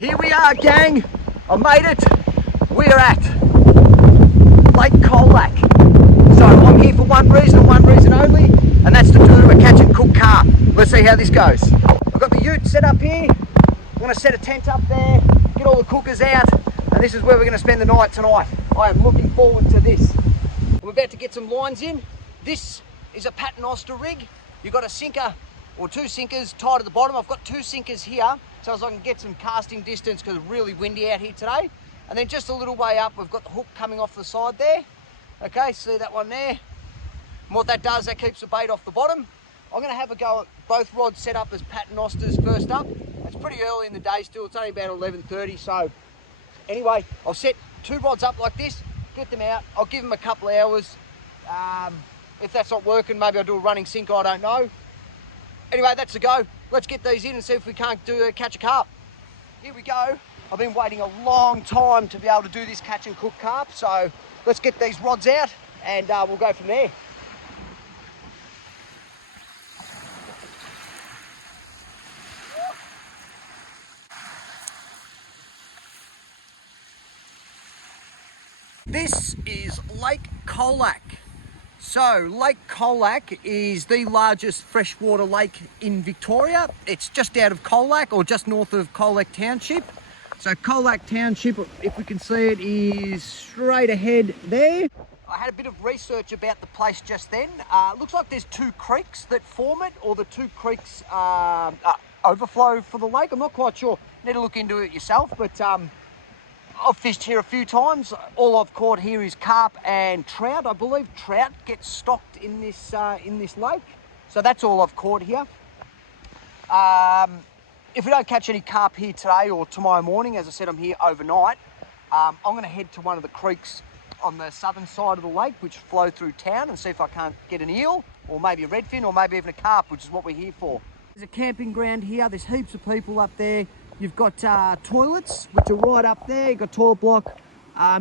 Here we are, gang. I made it. We're at Lake Colac. So I'm here for one reason and one reason only, and that's to do a catch and cook carp. Let's see how this goes. I've got the ute set up here. I'm going to set a tent up there, get all the cookers out, and this is where we're going to spend the night tonight. I am looking forward to this. We're about to get some lines in. This is a paternoster rig. You've got a sinker or two sinkers tied at the bottom. I've got two sinkers here so as I can get some casting distance because it's really windy out here today. And then just a little way up, we've got the hook coming off the side there. Okay, see that one there? And what that does, that keeps the bait off the bottom. I'm going to have a go at both rods set up as paternosters first up. It's pretty early in the day still, it's only about 11:30, so anyway, I'll set two rods up like this, get them out, I'll give them a couple of hours. If that's not working, maybe I'll do a running sinker, I don't know. Anyway, that's a go. Let's get these in and see if we can't catch a carp. Here we go. I've been waiting a long time to be able to do this catch and cook carp, so let's get these rods out and we'll go from there. This is Lake Colac. So Lake Colac is the largest freshwater lake in Victoria. It's just out of Colac, or just north of Colac Township. So Colac Township, if we can see it, is straight ahead there. I had a bit of research about the place just then. Looks like there's two creeks that form it, or the two creeks overflow for the lake. I'm not quite sure. Need to look into it yourself, but I've fished here a few times. All I've caught here is carp and trout. I believe trout get stocked in this lake. So that's all I've caught here. If we don't catch any carp here today or tomorrow morning, as I said, I'm here overnight, I'm going to head to one of the creeks on the southern side of the lake, which flow through town, and see if I can't get an eel, or maybe a redfin, or maybe even a carp, which is what we're here for. There's a camping ground here. There's heaps of people up there. You've got toilets, which are right up there. You've got toilet block.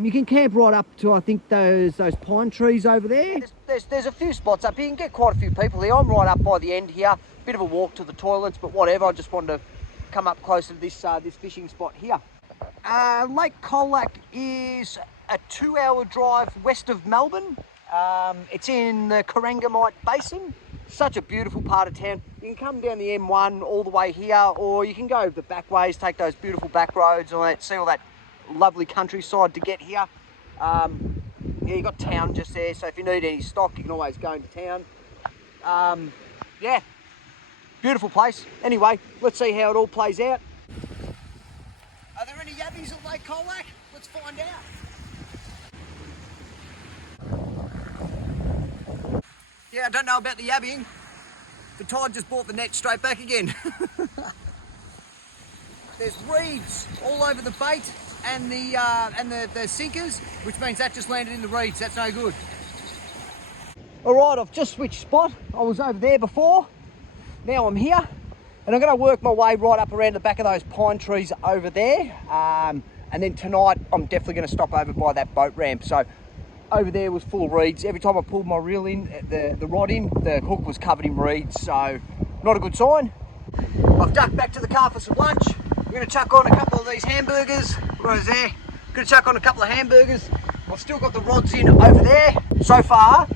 You can camp right up to, I think, those pine trees over there. There's a few spots up here. You can get quite a few people here. I'm right up by the end here. Bit of a walk to the toilets, but whatever. I just wanted to come up closer to this fishing spot here. Lake Colac is a 2-hour drive west of Melbourne. It's in the Corangamite Basin. Such a beautiful part of town. You can come down the M1 all the way here, or you can go the back ways, take those beautiful back roads, and see all that lovely countryside to get here. Yeah, you got town just there, so if you need any stock, you can always go into town. Yeah, beautiful place. Anyway, let's see how it all plays out. Are there any yabbies at Lake Colac? Let's find out. Yeah, I don't know about the yabbing. The tide just brought the net straight back again. There's reeds all over the bait and the sinkers, which means that just landed in the reeds. That's no good. All right, I've just switched spot. I was over there before. Now I'm here, and I'm going to work my way right up around the back of those pine trees over there. And then tonight, I'm definitely going to stop over by that boat ramp. So over there was full of reeds. Every time I pulled my reel in, the rod in, the hook was covered in reeds, so not a good sign. I've ducked back to the car for some lunch. We're going to chuck on a couple of these hamburgers. What is there? Going to chuck on a couple of hamburgers. I've still got the rods in over there. So far,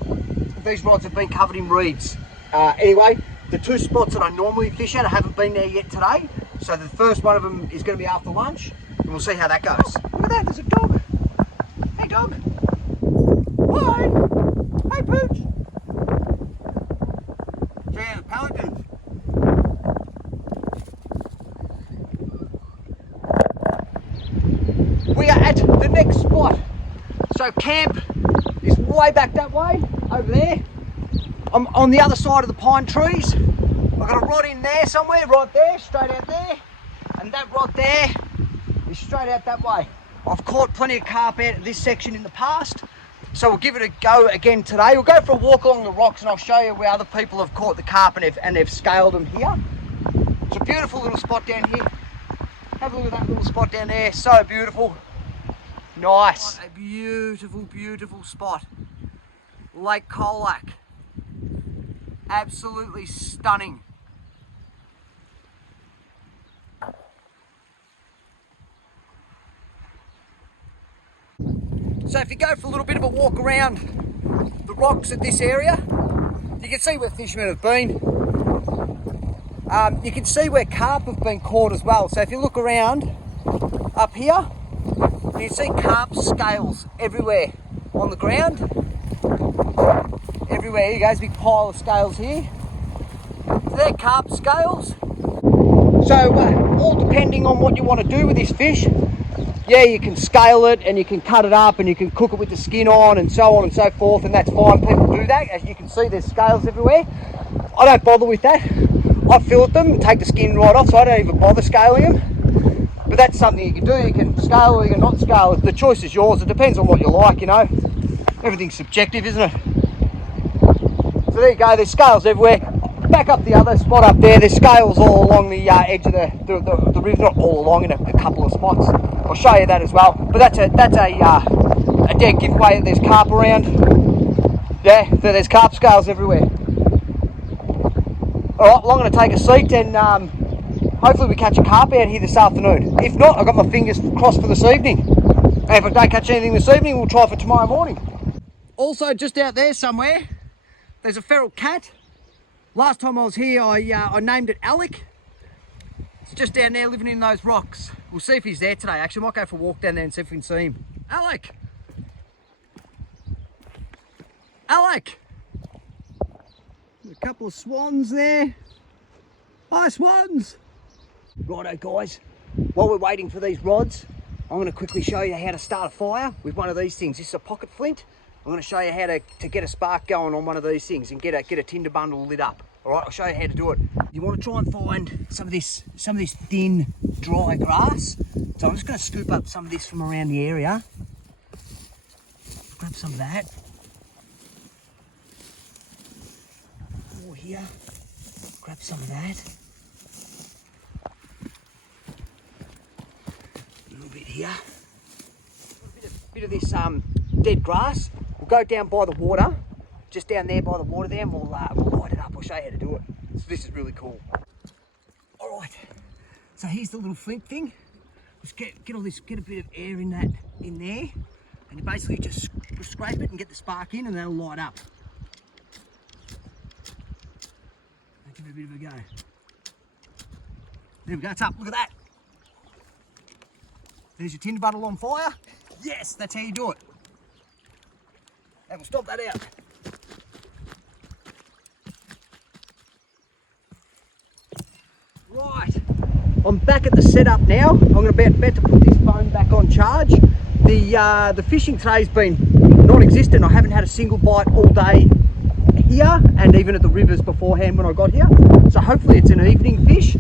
these rods have been covered in reeds. Anyway, the two spots that I normally fish at, I haven't been there yet today. So the first one of them is going to be after lunch, and we'll see how that goes. Look at that, there's a dog. Hey, dog. Hi! Hey, Pooch! Yeah, the pelicans. We are at the next spot. So camp is way back that way, over there. I'm on the other side of the pine trees. I've got a rod in there somewhere, right there, straight out there. And that rod there is straight out that way. I've caught plenty of carp out of this section in the past. So we'll give it a go again today. We'll go for a walk along the rocks and I'll show you where other people have caught the carp and they've scaled them here. It's a beautiful little spot down here. Have a look at that little spot down there, so beautiful. Nice. What a beautiful, beautiful spot. Lake Colac. Absolutely stunning. So if you go for a little bit of a walk around the rocks at this area, you can see where fishermen have been. You can see where carp have been caught as well. So if you look around up here, you can see carp scales everywhere on the ground. Everywhere, here goes a big pile of scales here. So they're carp scales. So all depending on what you want to do with this fish, yeah, you can scale it and you can cut it up and you can cook it with the skin on and so forth, and that's fine. People do that. As you can see, there's scales everywhere. I don't bother with that. I fillet them and take the skin right off, so I don't even bother scaling them. But that's something you can do. You can scale or you can not scale. The choice is yours. It depends on what you like, you know. Everything's subjective, isn't it? So there you go, there's scales everywhere. Back up the other spot up there, there's scales all along the edge of the river, not all along, in a couple of spots. I'll show you that as well. But that's a dead giveaway that there's carp around. Yeah, there's carp scales everywhere. Alright, well, I'm going to take a seat and hopefully we catch a carp out here this afternoon. If not, I've got my fingers crossed for this evening. And if I don't catch anything this evening, we'll try for tomorrow morning. Also, just out there somewhere, there's a feral cat. Last time I was here, I named it Alec. It's just down there living in those rocks. We'll see if he's there today. Actually, I might go for a walk down there and see if we can see him. Alec! Alec! A couple of swans there. Hi, swans! Righto, guys. While we're waiting for these rods, I'm going to quickly show you how to start a fire with one of these things. This is a pocket flint. I'm going to show you how to get a spark going on one of these things and get a tinder bundle lit up. All right, I'll show you how to do it. You want to try and find some of this thin, dry grass. So I'm just going to scoop up some of this from around the area. Grab some of that. Over here. Grab some of that. A little bit here. A bit of this dead grass. We'll go down by the water, just down there by the water there, and we'll light it up. I'll show you how to do it. So this is really cool. All right, so here's the little flint thing. Just get a bit of air in there, and you basically just scrape it and get the spark in, and that'll light up. Give it a bit of a go. There we go, it's up, look at that. There's your tinder bundle on fire. Yes, that's how you do it. And we'll stomp that out. Right, I'm back at the setup now. I'm about to put this phone back on charge. The fishing today's been non-existent. I haven't had a single bite all day here, and even at the rivers beforehand when I got here. So hopefully it's an evening fish.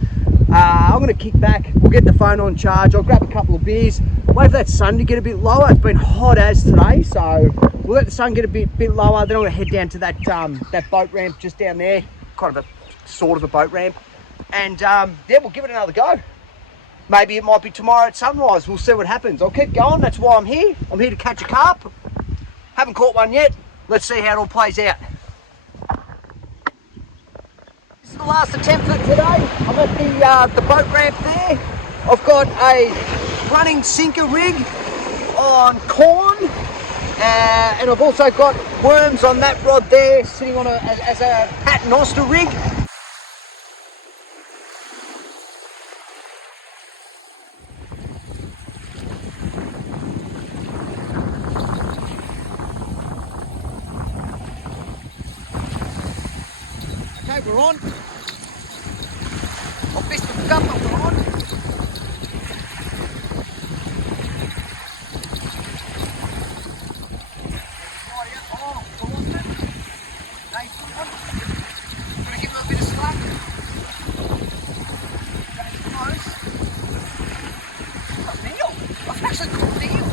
I'm going to kick back, we'll get the phone on charge, I'll grab a couple of beers, wait for that sun to get a bit lower. It's been hot as today, so we'll let the sun get a bit lower. Then I'm going to head down to that boat ramp just down there, kind of a sort of a boat ramp, and yeah, we'll give it another go. Maybe it might be tomorrow at sunrise. We'll see what happens. I'll keep going, that's why I'm here. I'm here to catch a carp. Haven't caught one yet. Let's see how it all plays out. This is the last attempt for today. I'm at the boat ramp there. I've got a running sinker rig on corn, and I've also got worms on that rod there, sitting on as a paternoster rig. Okay, we're on. I'll fist the cup up, we're on. Oh, I lost it. Nice one. I'm going to give him a bit of slack. That's close. A meal. I've actually caught an eel.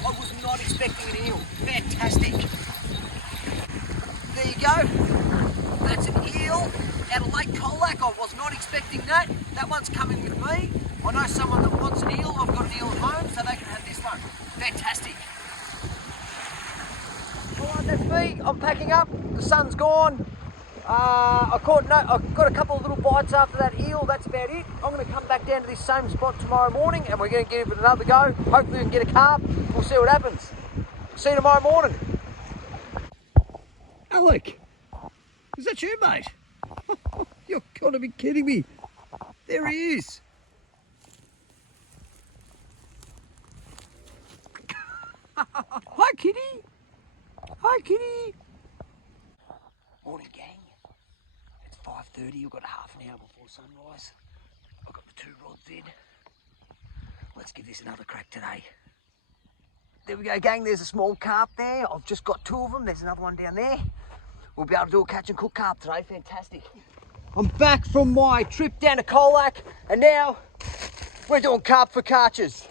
I was not expecting an eel. Fantastic. There you go. That's an eel out of Lake Colac. I was not expecting that. That one's coming with me. I know someone that wants an eel. I've got an eel at home, so they can have this one. Fantastic. All right, that's me. I'm packing up. The sun's gone. I got a couple of little bites after that eel. That's about it. I'm going to come back down to this same spot tomorrow morning and we're going to give it another go. Hopefully we can get a carp. We'll see what happens. See you tomorrow morning. Alec, is that you, mate? You've got to be kidding me. There he is. Hi, kitty. Hi, kitty. Morning, gang. It's 5:30. We've got half an hour before sunrise. I've got the 2 rods in. Let's give this another crack today. There we go, gang. There's a small carp there. I've just got 2 of them. There's another one down there. We'll be able to do a catch and cook carp today. Fantastic. I'm back from my trip down to Colac, and now we're doing carp for carches.